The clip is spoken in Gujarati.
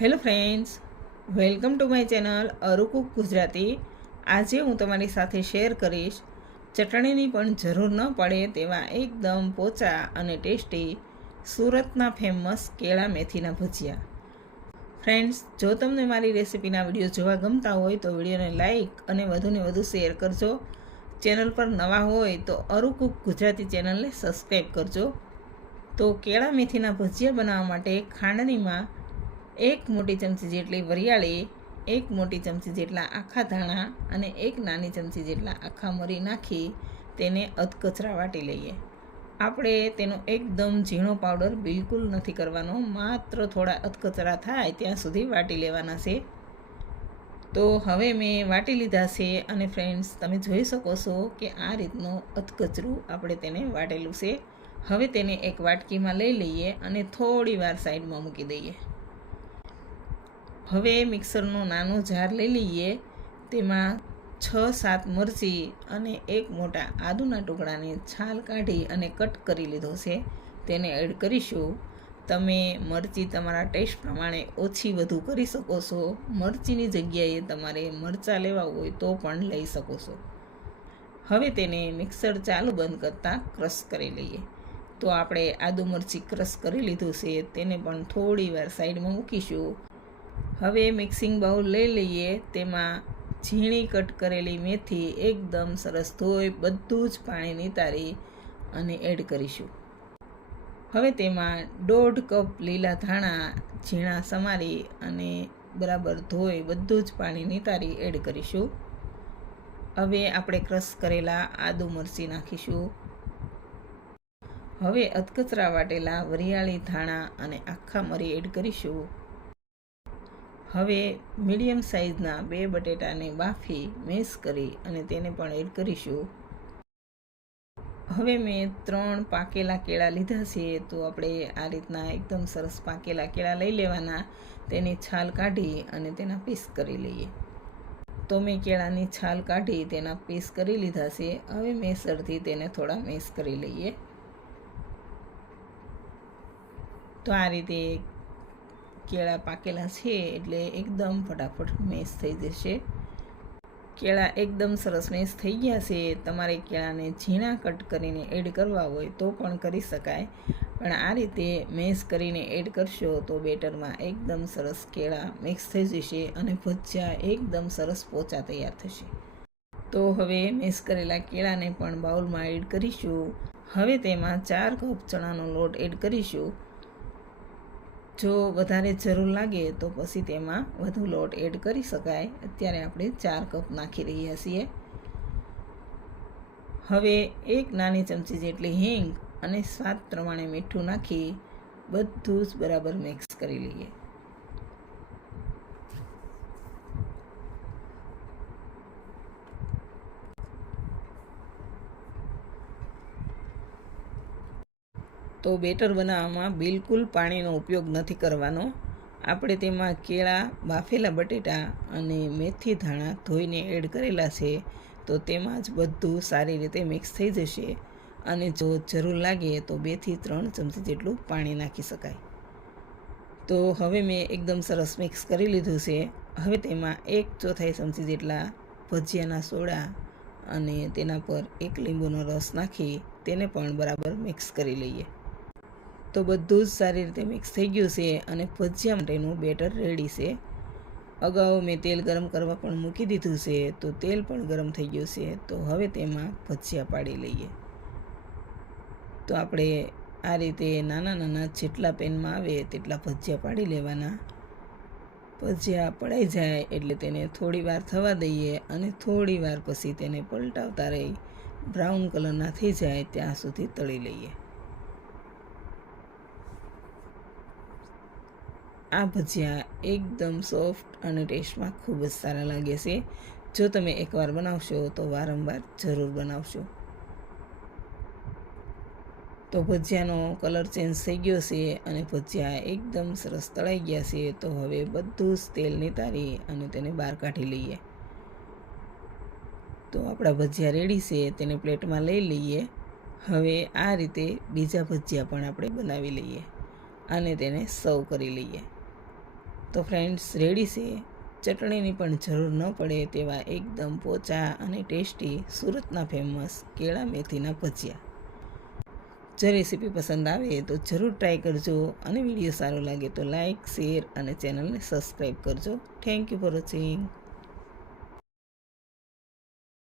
Hello friends, welcome to my channel Arukuk Gujarati. આજે હું તમારી સાથે શેર કરીશ ચટણીની પણ જરૂર ન પડે તેવા એકદમ પોચા અને ટેસ્ટી સુરતના ફેમસ કેળા મેથીના ભજીયા. ફ્રેન્ડ્સ, જો તમને મારી રેસિપીના વિડીયો જોવા ગમતા હોય તો વિડીયોને લાઇક અને વધુને વધુ શેર કરજો. ચેનલ પર નવા હોય તો અરુકુક ગુજરાતી ચેનલને સબસ્ક્રાઈબ કરજો. તો કેળા મેથીના ભજીયા બનાવવા માટે ખાંડણીમાં 1 મોટી ચમચી જેટલી વરિયાળી, 1 મોટી ચમચી જેટલા આખા ધાણા અને 1 નાની ચમચી જેટલા આખા મરી નાખી તેને અધકચરા વાટી લઈએ. આપણે તેનો એકદમ ઝીણો પાવડર બિલકુલ નથી કરવાનો, માત્ર થોડા અધકચરા થાય ત્યાં સુધી વાટી લેવાના છે. તો હવે મેં વાટી લીધા છે અને ફ્રેન્ડ્સ, તમે જોઈ શકો છો કે આ રીતનું અધકચરું આપણે તેને વાટેલું છે. હવે તેને એક વાટકીમાં લઈ લઈએ અને થોડી વાર સાઈડમાં મૂકી દઈએ. હવે મિક્સરનો નાનો જાર લઈ લઈએ. તેમાં 6-7 મરચી અને 1 મોટા આદુના ટુકડાને છાલ કાઢી અને કટ કરી લીધો છે તેને એડ કરીશું. તમે મરચી તમારા ટેસ્ટ પ્રમાણે ઓછી વધુ કરી શકો છો. મરચીની જગ્યાએ તમારે મરચાં લેવા હોય તો પણ લઈ શકો છો. હવે તેને મિક્સર ચાલુ બંધ કરતાં ક્રશ કરી લઈએ. તો આપણે આદુ મરચી ક્રશ કરી લીધું છે તેને પણ થોડી વાર સાઈડમાં મૂકીશું. હવે મિક્સિંગ બાઉલ લઈ લઈએ. તેમાં ઝીણી કટ કરેલી મેથી એકદમ સરસ ધોઈ બધું જ પાણી નિતારી અને એડ કરીશું. હવે તેમાં 1.5 કપ લીલા ધાણા ઝીણા સમારી અને બરાબર ધોઈ બધું જ પાણી નિતારી એડ કરીશું. હવે આપણે ક્રશ કરેલા આદુ મરચી નાખીશું. હવે અધકચરા વાટેલા વરિયાળી ધાણા અને આખા મરી એડ કરીશું. હવે મીડિયમ સાઇઝના 2 બટેટાને બાફી મેશ કરી અને તેને પણ એડ કરીશું. હવે મેં 3 પાકેલા કેળા લીધા છે. તો આપણે આ રીતના એકદમ સરસ પાકેલા કેળા લઈ લેવાના. તેની છાલ કાઢી અને તેના પીસ કરી લઈએ. તો મેં કેળાની છાલ કાઢી તેના પીસ કરી લીધા છે. હવે મેસરથી તેને થોડા મેશ કરી લઈએ. તો આ રીતે કેળા પાકેલા છે એટલે એકદમ ફટાફટ મેશ થઈ જશે. કેળા એકદમ સરસ મેશ થઈ ગયા છે. તમારે કેળાને ઝીણા કટ કરીને એડ કરવા હોય તો પણ કરી શકાય, પણ આ રીતે મેશ કરીને એડ કરશો તો બેટરમાં એકદમ સરસ કેળા મિક્સ થઈ જશે અને ભજીયા એકદમ સરસ પોચા તૈયાર થશે. તો હવે મેશ કરેલા કેળાને પણ બાઉલમાં એડ કરીશું. હવે તેમાં 4 કપ ચણાનો લોટ એડ કરીશું. જો વધારે જરૂર લાગે તો પછી તેમાં વધુ લોટ એડ કરી શકાય. અત્યારે આપણે 4 કપ નાખી રહ્યા છીએ. હવે 1 નાની ચમચી જેટલી હિંગ અને સ્વાદ પ્રમાણે મીઠું નાખી બધું જ બરાબર મિક્સ કરી લઈએ. તો બેટર બનાવવામાં બિલકુલ પાણીનો ઉપયોગ નથી કરવાનો. આપણે તેમાં કેળા, બાફેલા બટેટા અને મેથી ધાણા ધોઈને એડ કરેલા છે. તો તેમાં જ બધું સારી રીતે મિક્સ થઈ જશે અને જો જરૂર લાગે તો 2 થી 3 ચમચી જેટલું પાણી નાખી શકાય. તો હવે મેં એકદમ સરસ મિક્સ કરી લીધું છે. હવે તેમાં 1/4 ચમચી જેટલા ભજીયાના સોડા અને તેના પર 1 લીંબુનો રસ નાખી તેને પણ બરાબર મિક્સ કરી લઈએ. તો બધું જ સારી રીતે મિક્સ થઈ ગયું છે અને ભજીયા માટેનું બેટર રેડી છે. અગાઉ મેં તેલ ગરમ કરવા પણ મૂકી દીધું છે. તો તેલ પણ ગરમ થઈ ગયું છે. તો હવે તેમાં ભજીયા પાડી લઈએ. તો આપણે આ રીતે નાના નાના જેટલા પેનમાં આવે તેટલા ભજીયા પાડી લેવાના. ભજીયા પડાઈ જાય એટલે તેને થોડી વાર થવા દઈએ અને થોડી વાર પછી તેને પલટાવતા રહી બ્રાઉન કલરના થઈ જાય ત્યાં સુધી તળી લઈએ. આ ભજીયા એકદમ સોફ્ટ અને ટેસ્ટમાં ખૂબ જ સારા લાગે છે. જો તમે એકવાર બનાવશો તો વારંવાર જરૂર બનાવશો. તો ભજીયાનો કલર ચેન્જ થઈ ગયો છે અને ભજીયા એકદમ સરસ તળાઈ ગયા છે. તો હવે બધું જ તેલ નિતારી અને તેને બહાર કાઢી લઈએ. તો આપણા ભજીયા રેડી છે. તેને પ્લેટમાં લઈ લઈએ. હવે આ રીતે બીજા ભજીયા પણ આપણે બનાવી લઈએ અને તેને સર્વ કરી લઈએ. તો ફ્રેન્ડ્સ રેડી છે. ચટણીની પણ જરૂર ન પડે તેવા એકદમ પોચા અને ટેસ્ટી સુરતના ફેમસ કેળા મેથીના ભજીયા. જો રેસીપી પસંદ આવે તો જરૂર ટ્રાય કરજો અને વિડીયો સારો લાગે તો લાઇક, શેર અને ચેનલને સબસ્ક્રાઈબ કરજો. Thank you for watching.